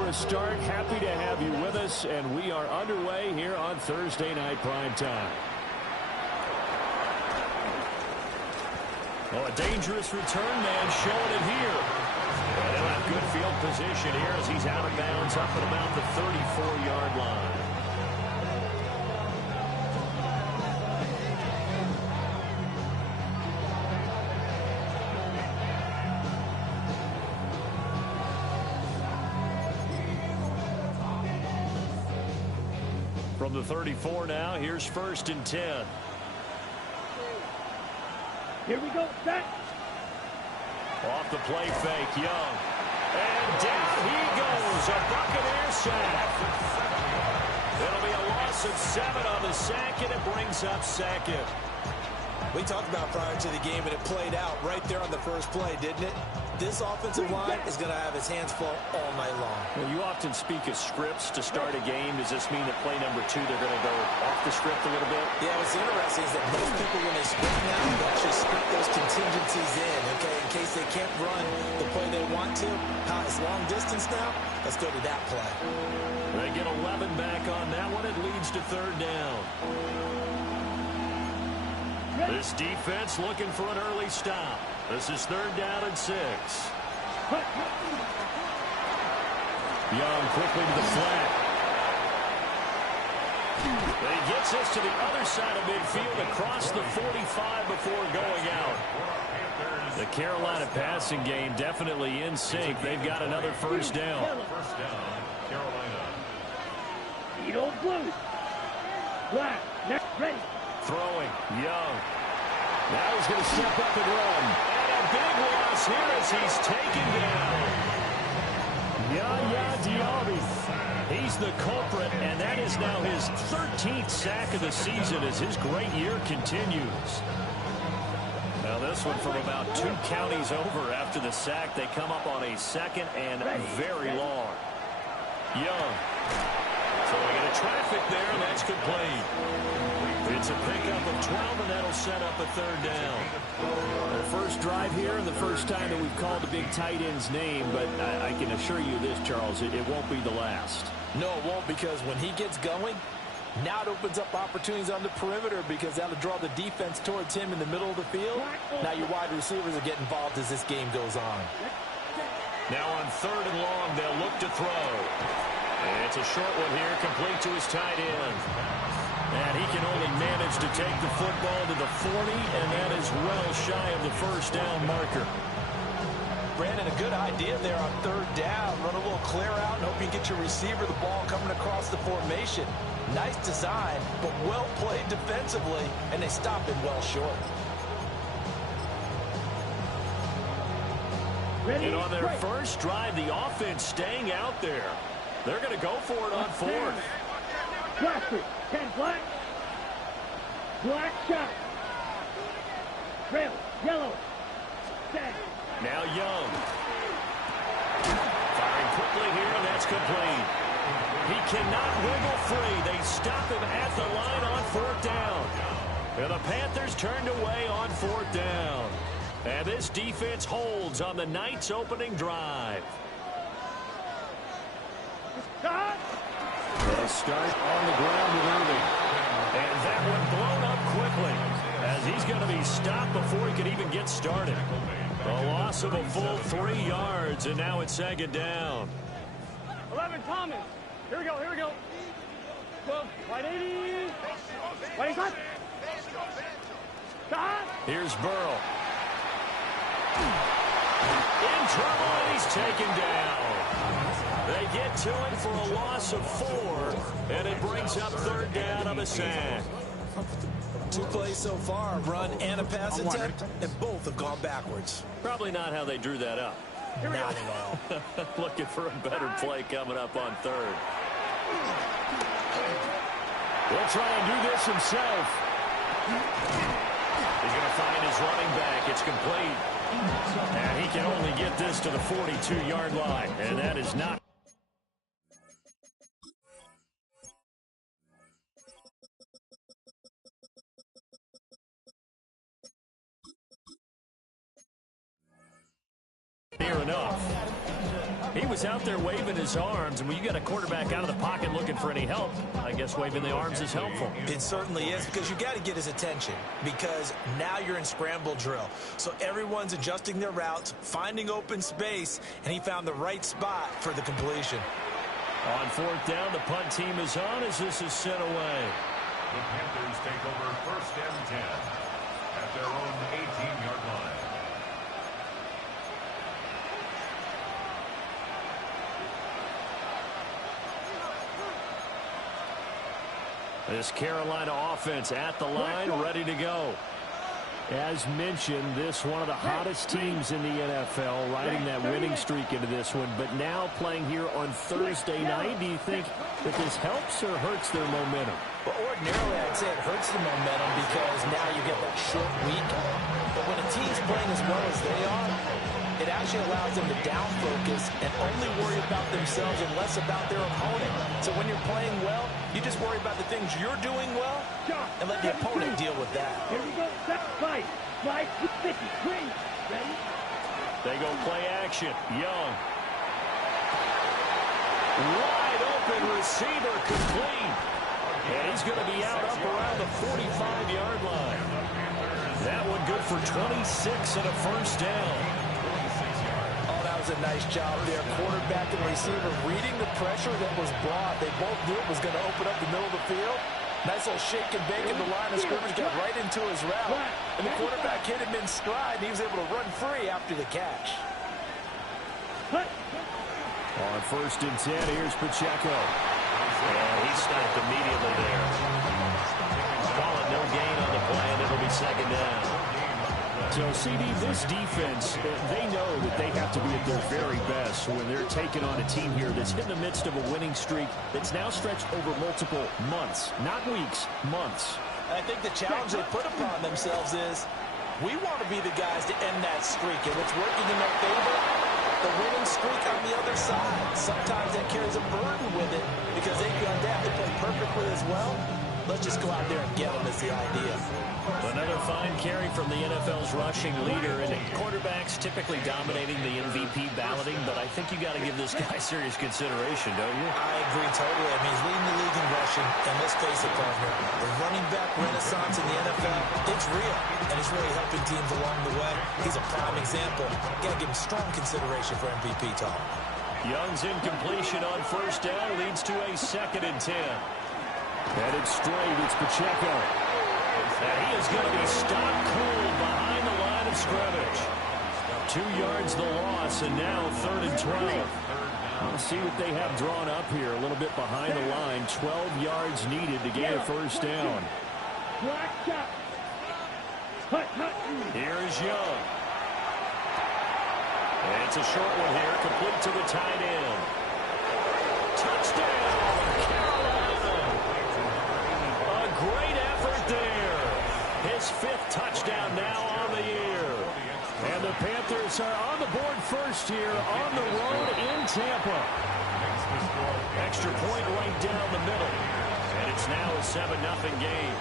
for a start. Happy to have you with us, and we are underway here on Thursday Night Prime Time. Oh, a dangerous return man showing it here. And they'll have good field position here as he's out of bounds up at about the 34-yard line. From the 34 now, here's 1st and 10. Here we go, set. Off the play fake, Young. And down he goes, a Buccaneer sack. It'll be a loss of 7 on the sack, and it brings up 2nd. We talked about prior to the game, and it played out right there on the first play, didn't it? This offensive line is going to have his hands full all night long. Well, you often speak of scripts to start a game. Does this mean that play number 2, they're going to go off the script a little bit? Yeah, what's interesting is that most people, when they script now, they actually script those contingencies in, okay, in case they can't run the play they want to. It's long distance now. Let's go to that play. They get 11 back on that one. It leads to 3rd down. This defense looking for an early stop. This is 3rd down and 6. Young quickly to the flat. But he gets this to the other side of midfield across the 45 before going out. The Carolina passing game definitely in sync. They've got another 1st down. First down, Carolina. Eagle blue. Black, next, ready. Throwing, Young. Now he's going to step up and run. And a big loss here as he's taken down. Yaya Diaby. He's the culprit, and that is now his 13th sack of the season as his great year continues. Now this one from about 2 counties over after the sack. They come up on a 2nd and very long. Young. Throwing into traffic there, and that's complete. It's a pickup of 12, and that'll set up a 3rd down. Our first drive here, and the first time that we've called the big tight end's name, but I can assure you this, Charles, it won't be the last. No, it won't, because when he gets going, now it opens up opportunities on the perimeter because that'll draw the defense towards him in the middle of the field. Now your wide receivers are getting involved as this game goes on. Now on 3rd and long, they'll look to throw. And it's a short one here, complete to his tight end. And he can only manage to take the football to the 40, and that is well shy of the 1st down marker. Brandon, a good idea there on 3rd down. Run a little clear out and hope you get your receiver the ball coming across the formation. Nice design, but well played defensively, and they stop it well short. And on their first drive, the offense staying out there. They're going to go for it on 4th. Black, 10 black. Black shot. Red, yellow. Set. Now Young. Firing quickly here, and that's complete. He cannot wiggle free. They stop him at the line on 4th down. And the Panthers turned away on 4th down. And this defense holds on the night's opening drive. They'll start on the ground with Irving. And that one blown up quickly as he's going to be stopped before he can even get started. A loss of a full 3 yards, and now it's 2nd down. 11, Thomas. Here we go, here we go. 12, right 80. Right inside. Stop. Here's Burrow. In trouble, and he's taken down. They get to him for a loss of 4, and it brings up 3rd down on the sack. 2 plays so far, run and a pass attempt, and both have gone backwards. Probably not how they drew that up. Not at all. Looking for a better play coming up on 3rd. He'll try and do this himself. He's going to find his running back. It's complete. And he can only get this to the 42-yard line, and that is not. near enough. He was out there waving his arms, and when you got a quarterback out of the pocket looking for any help, I guess waving the arms is helpful. It certainly is, because you got to get his attention, because now you're in scramble drill. So everyone's adjusting their routes, finding open space, and he found the right spot for the completion. On fourth down, the punt team is on as this is sent away. The Panthers take over first and 10 at their own 18-yard line. This Carolina offense at the line, ready to go. As mentioned, this one of the hottest teams in the NFL, riding that winning streak into this one, but now playing here on Thursday night. Do you think that this helps or hurts their momentum? Well, ordinarily, I'd say it hurts the momentum because now you get that short week. But when a team's playing as well as they are, it actually allows them to down focus and only worry about themselves and less about their opponent. So when you're playing well, you just worry about the things you're doing well and let the opponent deal with that. Here we go. Fight. 50. Green. Ready? They go play action. Young. Wide open receiver complete. And he's going to be out up around the 45-yard line. That one good for 26 and a first down. Oh, that was a nice job there. Quarterback and receiver reading the pressure that was brought. They both knew it was going to open up the middle of the field. Nice little shake and bake, and the line of scrimmage got right into his route. And the quarterback hit him in stride, and he was able to run free after the catch. On first and 10, here's Pacheco. And he stopped immediately there. Call it no gain on the play, and it'll be second down. So, CD, this defense, they know that they have to be at their very best when they're taking on a team here that's in the midst of a winning streak that's now stretched over multiple months, not weeks, months. I think the challenge they put upon themselves is we want to be the guys to end that streak, and what's working in their favor, the winning streak on the other side. Sometimes that carries a burden with it because they have to play perfectly as well. Let's just go out there and get them is the idea. Another fine carry from the NFL's rushing leader, and quarterbacks typically dominating the MVP balloting, but I think you got to give this guy serious consideration, don't you? I agree totally. I mean, he's leading the league in rushing, and let's face it, partner, the running back renaissance in the NFL, it's real, and he's really helping teams along the way. He's a prime example. Got to give him strong consideration for MVP talk. Young's incompletion on first down leads to a second and 10. Headed straight, it's Pacheco. And he is going to be stopped cold behind the line of scrimmage. 2 yards the loss, and now third and 12. We'll see what they have drawn up here. A little bit behind the line. 12 yards needed to get a first down. Here's Young. And it's a short one here, complete to the tight end. Touchdown, Carolina! A great effort there. His 5th touchdown now on the year. And the Panthers are on the board first here on the road in Tampa. Extra point right down the middle. And it's now a 7-0 game.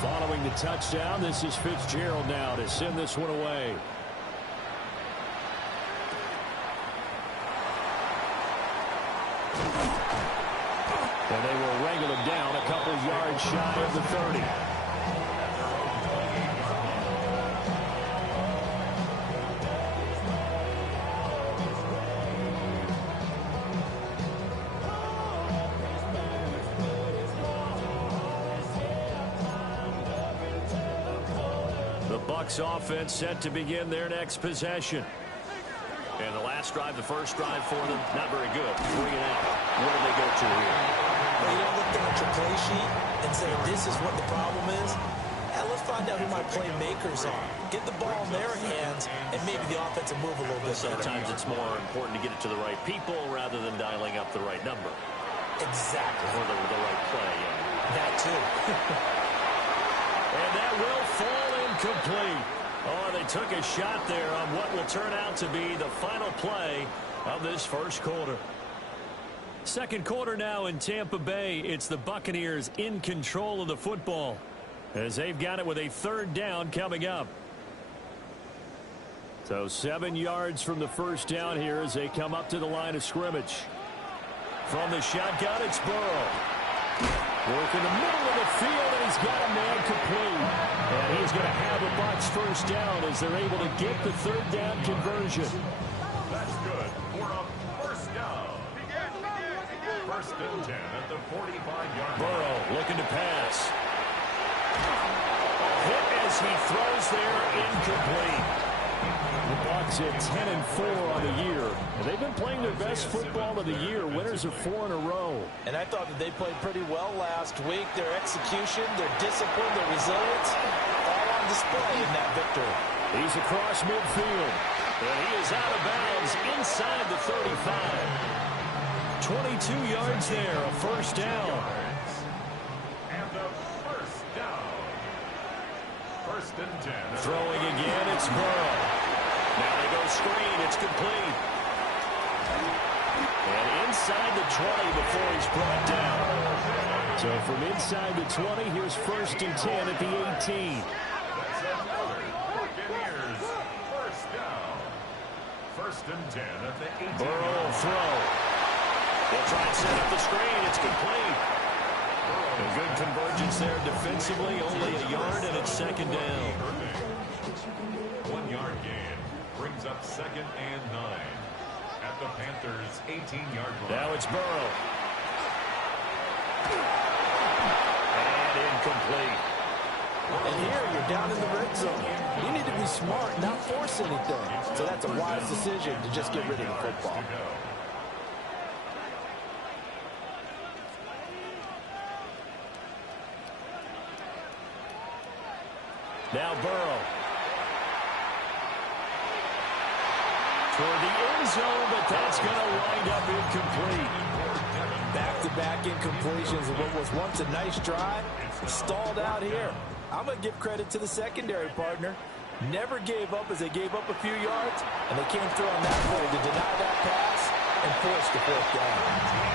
Following the touchdown, this is Fitzgerald now to send this one away. And they will wrangle him down a couple yards shy of the 30. Bucs offense set to begin their next possession. And the last drive, the first drive for them, not very good. 3 and out. What do they go to here? Well, you don't look down at your play sheet and say, this is what the problem is. Let's find out who my playmakers are. Get the ball in their hands, and maybe the offense will move a little bit better. Sometimes it's more important to get it to the right people rather than dialing up the right number. Exactly. Or the right play. That too. And that will fall incomplete. Oh, they took a shot there on what will turn out to be the final play of this first quarter. Second quarter now in Tampa Bay. It's the Buccaneers in control of the football as they've got it with a third down coming up. So 7 yards from the first down here as they come up to the line of scrimmage. From the shotgun, it's Burrow. Work in the middle of the field, and he's got a man complete. And he's going to have a Bucs first down as they're able to get the third down conversion. That's good for a first down. First and 10 at the 45-yard line. Burrow looking to pass. Hit as he throws there, incomplete. The Bucs at 10-4 on the year. And they've been playing their best football of the year. Winners of 4 in a row. And I thought that they played pretty well last week. Their execution, their discipline, their resilience, all on display in that victory. He's across midfield. And he is out of bounds inside the 35. 22 yards there, a first down. And a first down. First and 10. Throwing again, it's Burrow. Now they go screen, it's complete. And inside the 20 before he's brought down. So from inside the 20, here's first and 10 at the 18. That's another Buccaneers first down. First and 10 at the 18. Burrow will throw. They'll try and set up the screen, it's complete. A good convergence there defensively, only a yard, and it's second down. 1 yard gain brings up second and 9 at the Panthers' 18-yard line. Now it's Burrow. And incomplete. And here you're down in the red zone. You need to be smart, not force anything. So that's a wise decision to just get rid of the football. Now Burrow. Toward the end zone, but that's going to wind up incomplete. Back-to-back incompletions of what was once a nice drive. Stalled out here. I'm going to give credit to the secondary partner. Never gave up as they gave up a few yards, and they came through on that play to deny that pass and force the fourth down.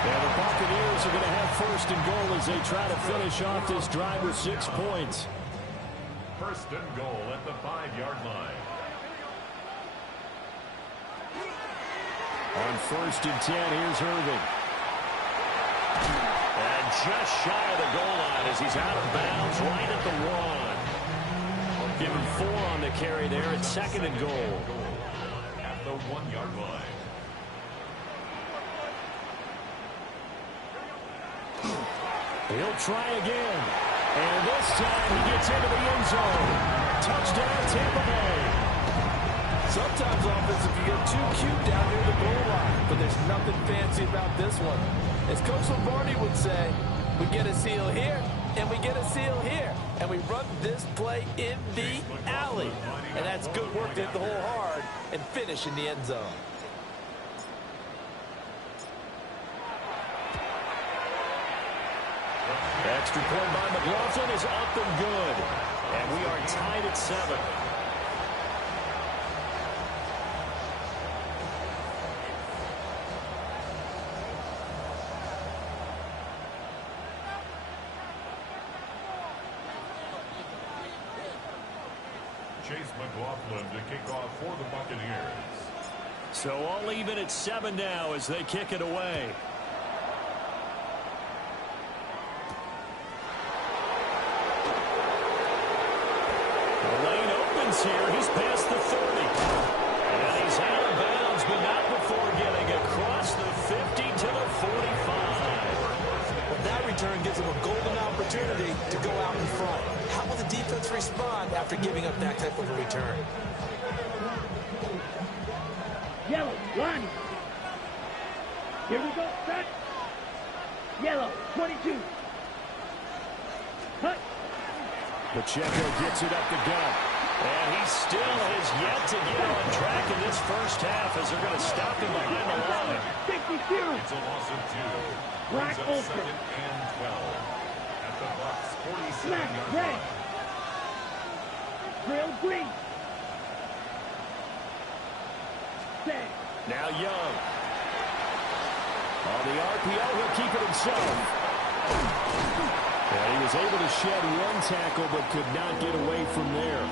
Yeah, the Buccaneers are going to have first and goal as they try to finish off this drive with 6 points. First and goal at the 5-yard line. On first and 10, here's Irving. And just shy of the goal line as he's out of bounds right at the 1. Give him 4 on the carry there at second and goal. At the 1-yard line. He'll try again. And this time he gets into the end zone. Touchdown, Tampa Bay. Sometimes offensive you get too cute down near the goal line, but there's nothing fancy about this one. As Coach Lombardi would say, we get a seal here, and we get a seal here, and we run this play in the alley. And that's good work to hit the hole hard and finish in the end zone. Extra point by McLaughlin is up and good. And we are tied at 7. Chase McLaughlin to kick off for the Buccaneers. So all even at 7 now as they kick it away. Here, he's past the 30. And he's out of bounds, but not before getting across the 50 to the 45. Well, that return gives him a golden opportunity to go out in front. How will the defense respond after giving up that type of a return? Yellow, line. Here we go, set. Yellow, 22. Cut. Pacheco gets it up the gut. And he still has yet to get on track in this first half as they're going to stop him behind the line. 52. It's a loss of 2. Black Brings up Ulster. second and 12 at the Bucs' 47-yard Red. line. Drill green. Set. Now Young. On the RPO, he'll keep it himself. And he was able to shed one tackle, but could not get away from there.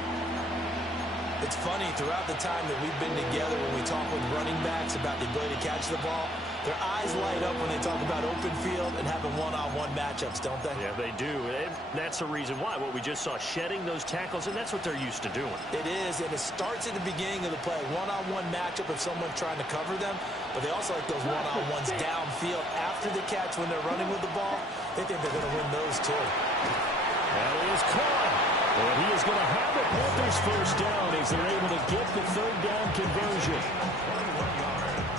It's funny, throughout the time that we've been together, when we talk with running backs about the ability to catch the ball, their eyes light up when they talk about open field and having one-on-one matchups, don't they? Yeah, they do. And that's the reason why. What we just saw, shedding those tackles, and that's what they're used to doing. It is, and it starts at the beginning of the play. One-on-one matchup if someone's trying to cover them, but they also like those one-on-ones downfield after the catch when they're running with the ball. They think they're going to win those too. That is caught. And he is going to have the Panthers first down as they're able to get the third down conversion.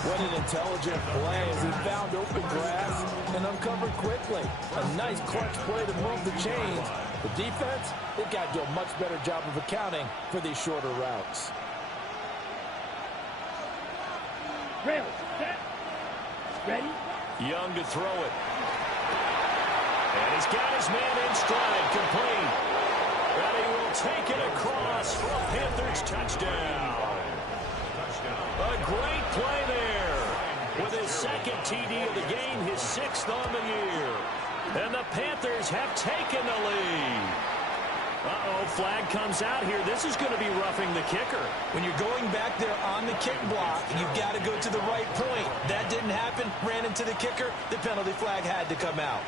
What an intelligent play as he found open grass and uncovered quickly. A nice clutch play to move the chains. The defense, they've got to do a much better job of accounting for these shorter routes. Drill. Set. Ready. Young to throw it. And he's got his man in stride, complete. And he will take it across for a Panthers touchdown. A great play there. With his second TD of the game, his sixth on the year. And the Panthers have taken the lead. Uh-oh, flag comes out here. This is going to be roughing the kicker. When you're going back there on the kick block, you've got to go to the right point. That didn't happen. Ran into the kicker. The penalty flag had to come out.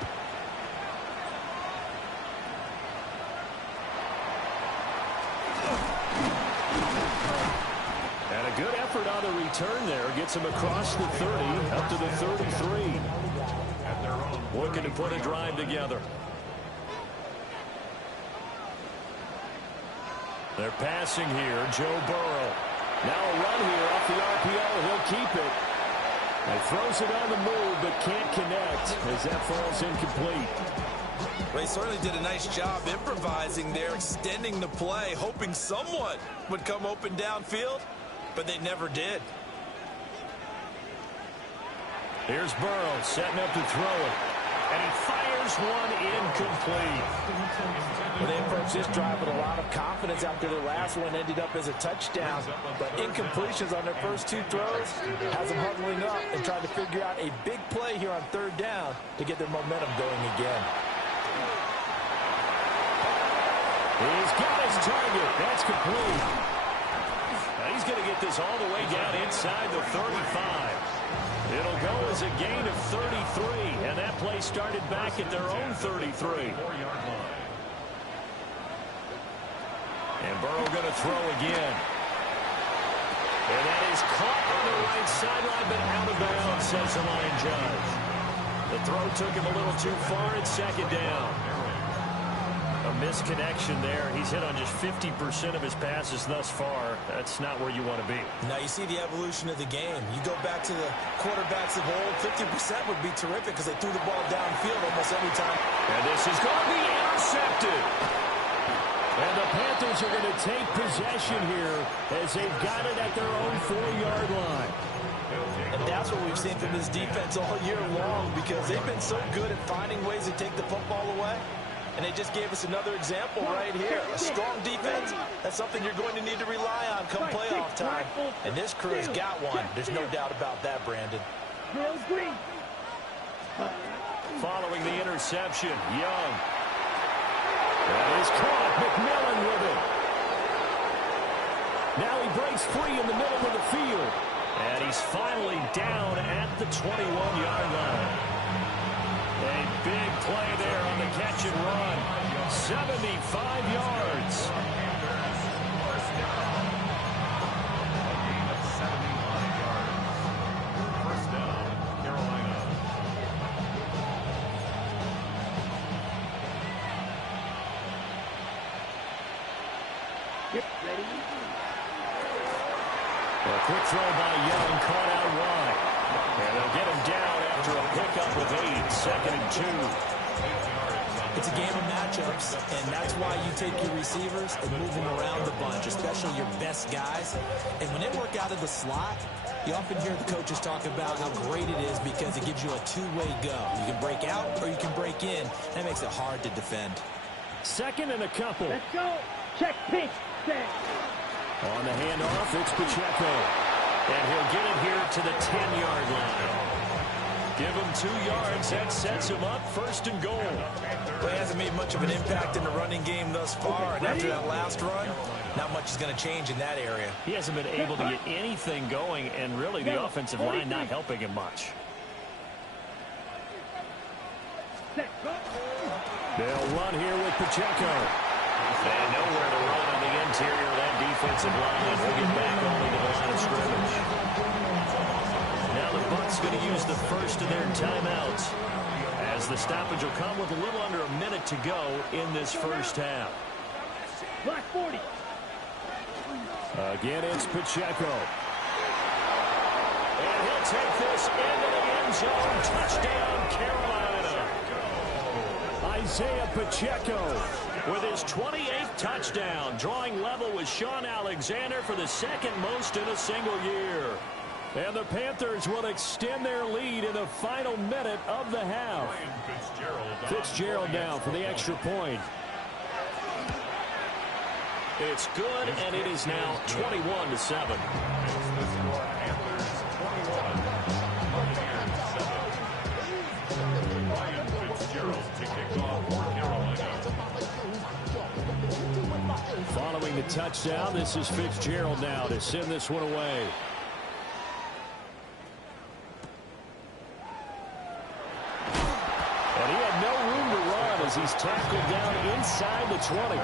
And a good effort on the return there. Gets him across the 30, up to the 33. Looking to put a drive together. They're passing here. Joe Burrow. Now a run here off the RPO. He'll keep it. And throws it on the move, but can't connect as that falls incomplete. They certainly did a nice job improvising there, extending the play, hoping someone would come open downfield, but they never did. Here's Burrow setting up to throw it. And he fires one incomplete. Well, they approached this drive with a lot of confidence after their last one ended up as a touchdown. But incompletions on their first two throws has them huddling up and trying to figure out a big play here on third down to get their momentum going again. He's got his target. That's complete. Now he's going to get this all the way down inside the 35. It'll go as a gain of 33, and that play started back at their own 33. And Burrow going to throw again. And that is caught on the right sideline, but out of bounds, says the line judge. The throw took him a little too far at second down. A misconnection there. He's hit on just 50% of his passes thus far. That's not where you want to be. Now you see the evolution of the game. You go back to the quarterbacks of old, 50% would be terrific because they threw the ball downfield almost every time. And this is going to be intercepted. And the Panthers are going to take possession here as they've got it at their own 4-yard line. And that's what we've seen from this defense all year long because they've been so good at finding ways to take the football away. And they just gave us another example right here. A strong defense, that's something you're going to need to rely on come playoff time. And this crew has got one. There's no doubt about that, Brandon. Following the interception, Young. That is caught. McMillan with it. Now he breaks free in the middle of the field. And he's finally down at the 21-yard line. A big play there on the catch and run. 75 yards. First down, Carolina. Get ready. A quick throw by Young, caught out wide. And they'll get him down after a pickup with 8, second and 2. It's a game of matchups, and that's why you take your receivers and move them around the bunch, especially your best guys. And when they work out of the slot, you often hear the coaches talk about how great it is because it gives you a two-way go. You can break out or you can break in. That makes it hard to defend. Second and a couple. Let's go. Check pitch. On the handoff, it's Pacheco. And he'll get it here to the 10-yard line. Give him 2 yards. That sets him up first and goal. Well, he hasn't made much of an impact in the running game thus far. And after that last run, not much is going to change in that area. He hasn't been able to get anything going, and really the offensive line not helping him much. They'll run here with Pacheco. And nowhere to run on the interior of that defensive line. We'll get back only to the line of scrimmage. Now the Bucs going to use the first of their timeouts, as the stoppage will come with a little under a minute to go in this first half. Black 40. Again, it's Pacheco. And he'll take this into the end zone. Touchdown, Carolina. Isaiah Pacheco with his 28th touchdown, drawing level with Sean Alexander for the second most in a single year. And the Panthers will extend their lead in the final minute of the half. Fitzgerald down for the extra point. It's good, and it is now 21-7. Following the touchdown, this is Fitzgerald now to send this one away. And he had no room to run as he's tackled down inside the 20.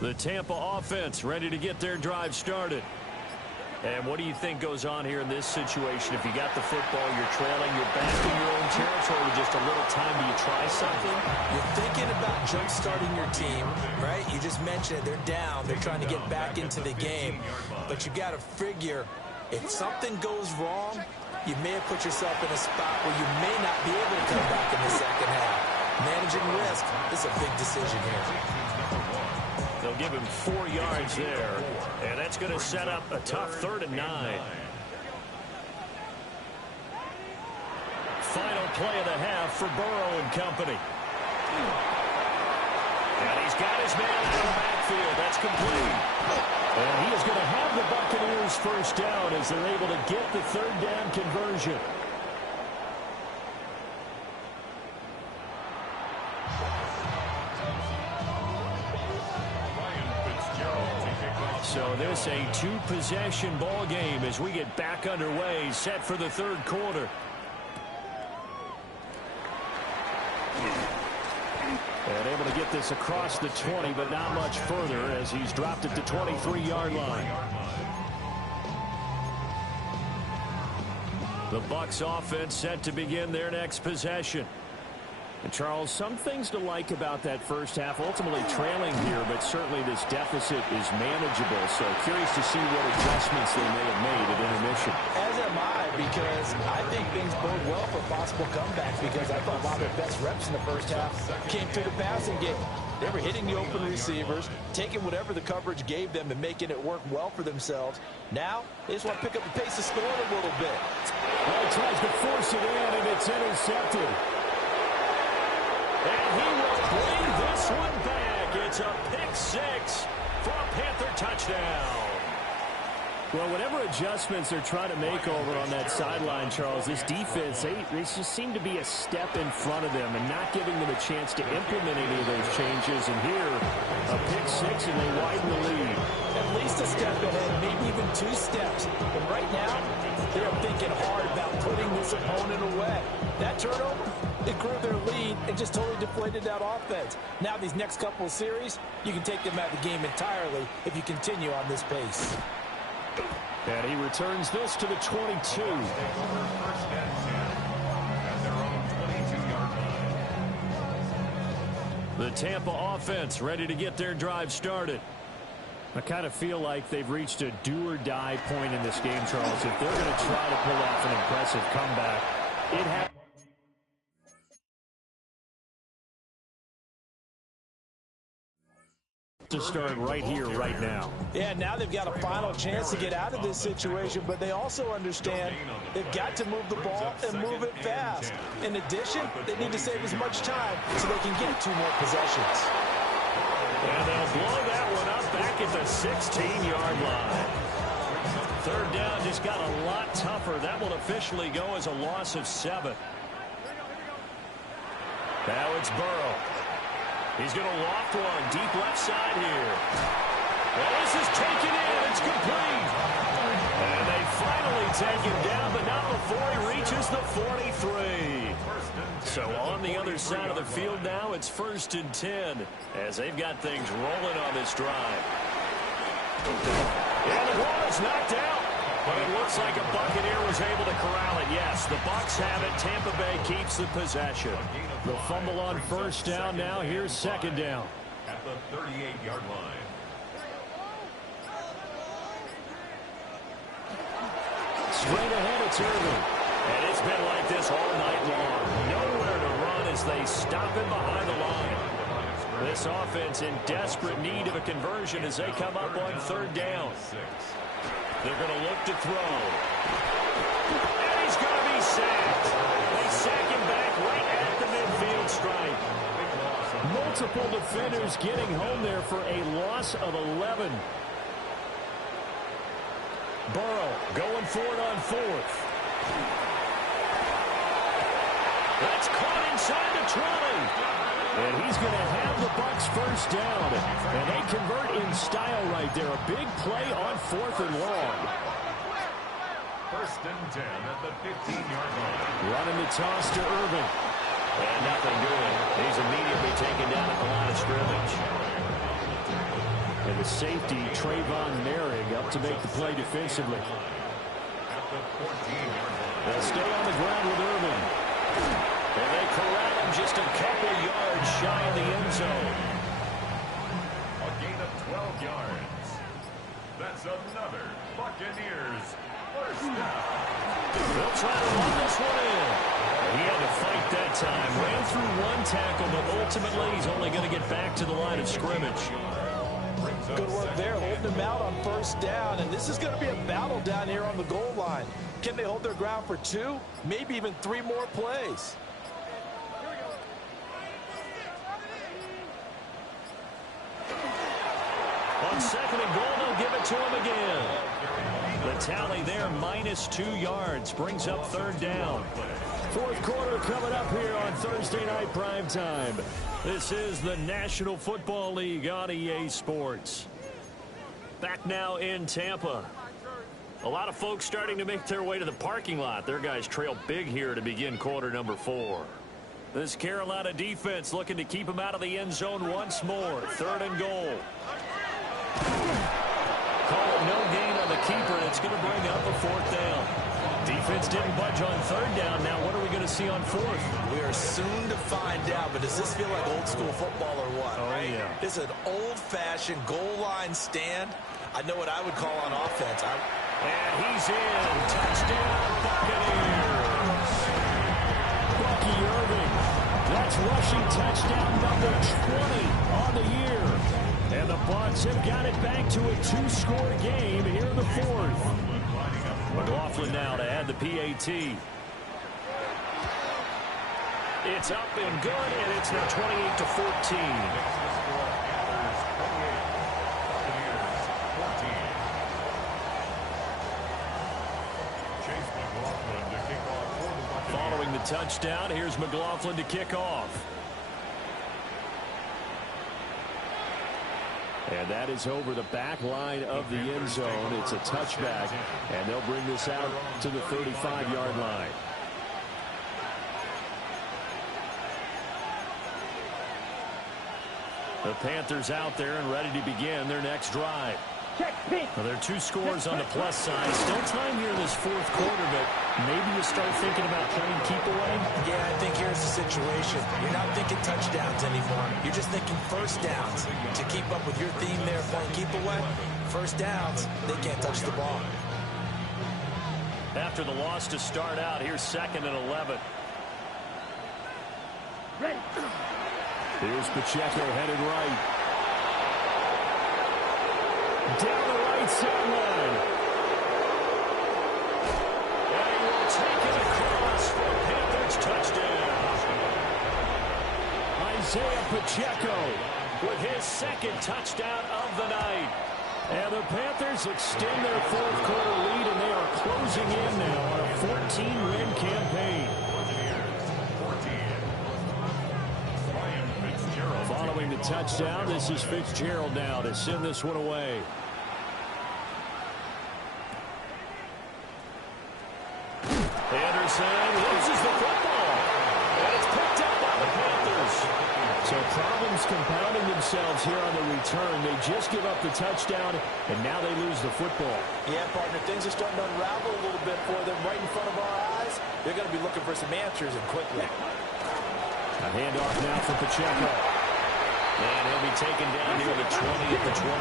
The Tampa offense ready to get their drive started. And what do you think goes on here in this situation? If you got the football, you're trailing, you're back in your own territory with just a little time. Do you try something? You're thinking about jump-starting your team, right? You just mentioned it. They're down. They're trying to get back into the game. But you got to figure, if something goes wrong, you may have put yourself in a spot where you may not be able to come back in the second half. Managing risk is a big decision here. They'll give him 4 yards there, and that's going to set up a tough 3rd and 9. Final play of the half for Burrow and company. And he's got his man out of the backfield. That's complete. And he is going to have the Buccaneers first down as they're able to get the 3rd down conversion. So this a 2-possession ball game as we get back underway, set for the 3rd quarter. And able to get this across the 20, but not much further as he's dropped at the 23-yard line. The Bucs offense set to begin their next possession. And Charles, some things to like about that first half. Ultimately trailing here, but certainly this deficit is manageable. So curious to see what adjustments they may have made at intermission. As am I, because I think things bode well for possible comebacks, because I thought a lot of their best reps in the first half came through the passing game. They were hitting the open receivers, taking whatever the coverage gave them and making it work well for themselves. Now, they just want to pick up the pace of scoring a little bit. Well, he tries to force it in, and it's intercepted. And he will bring this one back. It's a pick 6 for a Panther touchdown. Well, whatever adjustments they're trying to make over on that sideline, Charles, this defense, they just seem to be a step in front of them and not giving them a chance to implement any of those changes. And here, a pick 6, and they widen the lead. At least a step ahead, maybe even 2 steps. And right now, they're thinking hard about putting this opponent away. That turnover, it grew their lead and just totally deflated that offense. Now these next couple of series, you can take them out of the game entirely if you continue on this pace. And he returns this to the 22. The Tampa offense ready to get their drive started. I kind of feel like they've reached a do-or-die point in this game, Charles. If they're going to try to pull off an impressive comeback, it has to start right here, right now. Yeah, now they've got a final chance to get out of this situation, but they also understand they've got to move the ball and move it fast. In addition, they need to save as much time so they can get 2 more possessions. And they'll blow that one up back at the 16-yard line. Third down just got a lot tougher. That will officially go as a loss of 7. Now it's Burrow. He's going to loft one deep left side here. Well, this is taken in. It's complete. And they finally take him down, but not before he reaches the 43. So on the other side of the field now, it's 1st and 10 as they've got things rolling on this drive. And the ball is knocked out. But it looks like a Buccaneer was able to corral it. Yes, the Bucs have it. Tampa Bay keeps the possession. The fumble on 1st down. Now here's 2nd down. At the 38-yard line. Straight ahead, it's Irvin. And it's been like this all night long. Nowhere to run as they stop him behind the line. This offense in desperate need of a conversion as they come up on 3rd down. They're going to look to throw. And he's going to be sacked. They sack him back right at the midfield stripe. Multiple defenders getting home there for a loss of 11. Burrow going for it on 4th. That's caught inside the 20. And he's going to have the Bucs 1st down. And they convert in style right there. A big play on 4th and long. 1st and 10 at the 15-yard line. Running the toss to Irvin. And nothing doing. He's immediately taken down at the line of scrimmage. And the safety, Trayvon Merrick, up to make the play defensively. At the 14-yard line. They'll stay on the ground with Irvin. And they corral him just a couple yards shy of the end zone. A gain of 12 yards. That's another Buccaneers 1st down. They'll try to run this one in. He had to fight that time. Ran through 1 tackle, but ultimately he's only going to get back to the line of scrimmage. Good work there, holding him out on 1st down. And this is going to be a battle down here on the goal line. Can they hold their ground for 2, maybe even 3 more plays? On 2nd and goal, they'll give it to him again. The tally there, -2 yards, brings up 3rd down. 4th quarter coming up here on Thursday Night Primetime. This is the National Football League on EA Sports. Back now in Tampa. A lot of folks starting to make their way to the parking lot. Their guys trail big here to begin quarter number 4. This Carolina defense looking to keep them out of the end zone once more. 3rd and goal. Call it no gain on the keeper, and it's going to bring up a 4th down. Defense didn't budge on 3rd down. Now what are we going to see on 4th? We are soon to find out, but does this feel like old school football or what? Oh, yeah. This is an old-fashioned goal line stand. I know what I would call on offense. And he's in. Touchdown, Buccaneers. Bucky Irving. That's rushing touchdown number 20 on the year. And the Bucs have got it back to a 2-score game here in the 4th. McLaughlin now to add the PAT. It's up and good, and it's now 28-14. Following the touchdown, here's McLaughlin to kick off. And that is over the back line of the end zone. It's a touchback, and they'll bring this out to the 35-yard line. The Panthers out there and ready to begin their next drive. Check, pink. Well, there are 2 scores on the plus side. Still time here in this 4th quarter, but maybe you start thinking about playing keep away. Yeah, I think here's the situation. You're not thinking touchdowns anymore. You're just thinking first downs. To keep up with your theme there, playing keep away, first downs, they can't touch the ball. After the loss to start out, here's 2nd and 11. Ready. Here's Pacheco headed right. Down the right sideline. And he will take it across for a Panthers touchdown. Isaiah Pacheco with his 2nd touchdown of the night. And the Panthers extend their 4th quarter lead, and they are closing in now on a 14-win campaign. Following the touchdown, this is Fitzgerald now to send this one away. Anderson loses the football. And it's picked up by the Panthers. So problems compounding themselves here on the return. They just give up the touchdown, and now they lose the football. Yeah, partner, things are starting to unravel a little bit for them right in front of our eyes. They're going to be looking for some answers, and quickly. A handoff now for Pacheco. And he'll be taken down near the 20 at the 21.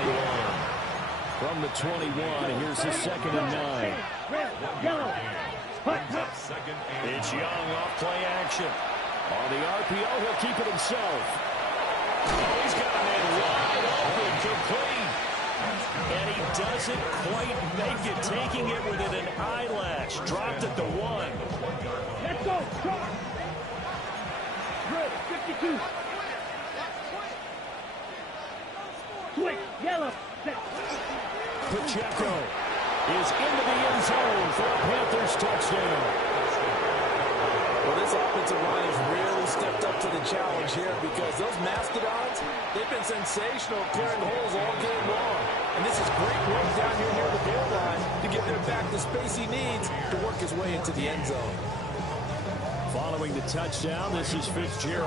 From the 21, here's the 2nd and 9. Red, yellow. It's Young off play action. On the RPO, he'll keep it himself. Oh, he's got a man wide open, complete. And he doesn't quite make it, taking it within an eyelash. Dropped at the 1. Let's go. Charge. Red, 52. Switch, yellow. Pacheco is into the end zone for a Panthers touchdown. Well, this offensive line has really stepped up to the challenge here because those Mastodons, they've been sensational clearing holes all game long. And this is great work down here near the goal line to give their back the space he needs to work his way into the end zone. Following the touchdown, this is Fitzgerald.